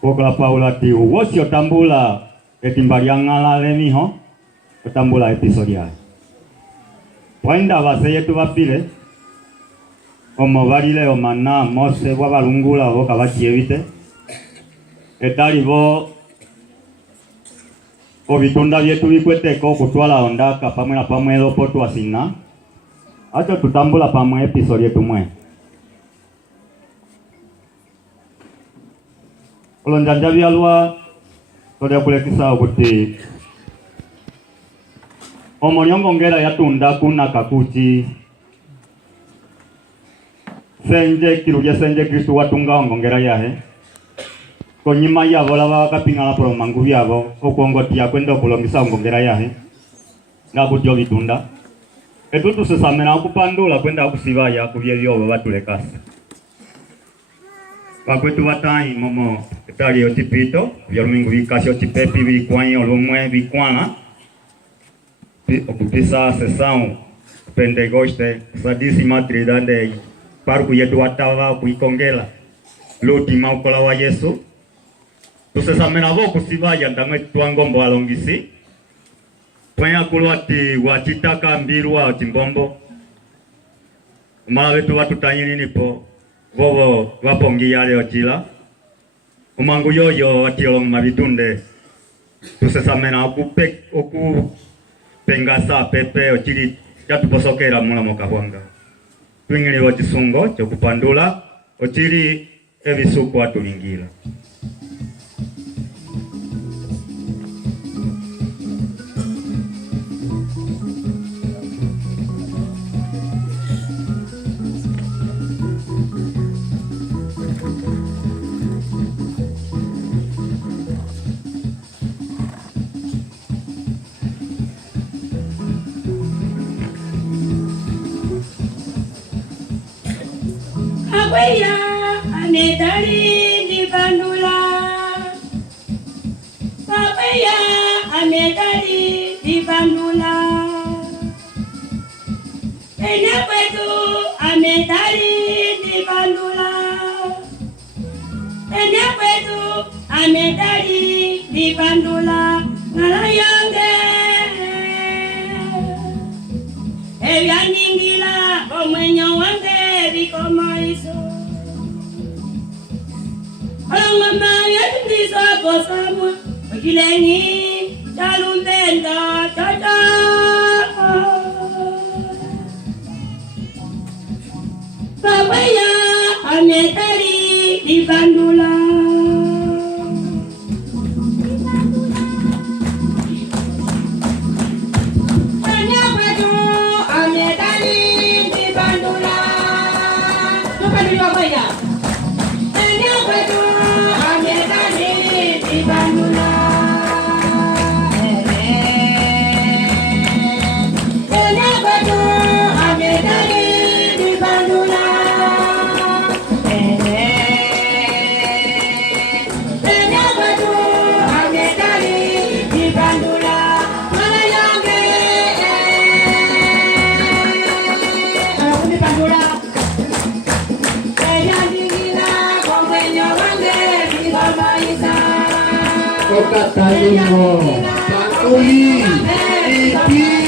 Pokla Paula ti wosio tambula etimbariangala lemiho tambula episodia. Wenda vaseye tu vapile omo varile omana mose wabalungula voka vachievite etali vo ovitunda vyetu vikweteko kutwala ondaka pamwe na pamwe lopo twasina acho tutambula pamwe episodi yetu mwe olonjanja vyalwa tolya kulekisa kuti omonyongongela yatunda kuna kakuchi senje kiruje senje Kristu watunga ongongera yahe konyima yavo lava wakapingala polo mangu vyavo okuongotia kwenda okulongisa ongongera yahe ngakutyo vitunda etu tusesamena okupandula kwenda okusivaya kuvyevyovo vatulekasa vakwetu vatai momo etali otipito vyolumingu vikasi otipepi vikwai olumwe vikwala okupisa sesão Pentecoste sadísima tridade parku yetu watava kuikongela l'ultima ukola wa Yesu tusesamena vo kusivaya ndamwe twangombo alongisi twanya kulwati wachitaka mbirwa chimbombo umala vetu watutanyini nipo vovo vapongi yale ochila umangu yoyo watiolong mavitunde tusesamena oku pengasa pepe ochili yatuposokera mula mokahwanga twingili wachisungo chokupandula ochili evisuku atulingila Abuya ametali di bandula, Abuya ametali di bandula, Ena kwetu ametali di bandula, Ena kwetu ametali di bandula, ngalayange, eyaningila omwenyo wange bikoma iso. Mama yatundisa bosamwa okileni chalumbenda tata Babaya ametali di bandula Katalimo, Pakuli, Ipi.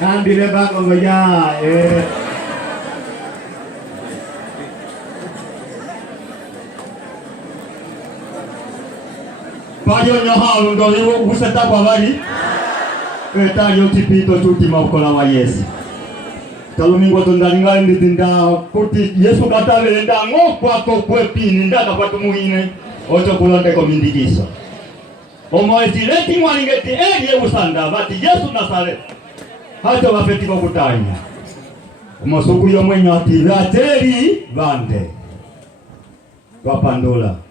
Kandi lebak ngoya Bayo nyoha ndo liwo kuseta kwa bali. Eta yo tipito tuti maukola wa Yesu. Talumingo tondalinga ndinda kuti Yesu katale nda ngokwa ko kwepini ndaka kwa tumuhine. Ocho kulonde ko mindikiso. Omoezi leti mwalingeti eliye usanda bati Yesu Nazareth. Hato bafeti ko kutanya. Omosuku yo mwenyo ati vateri bande. Wapandula.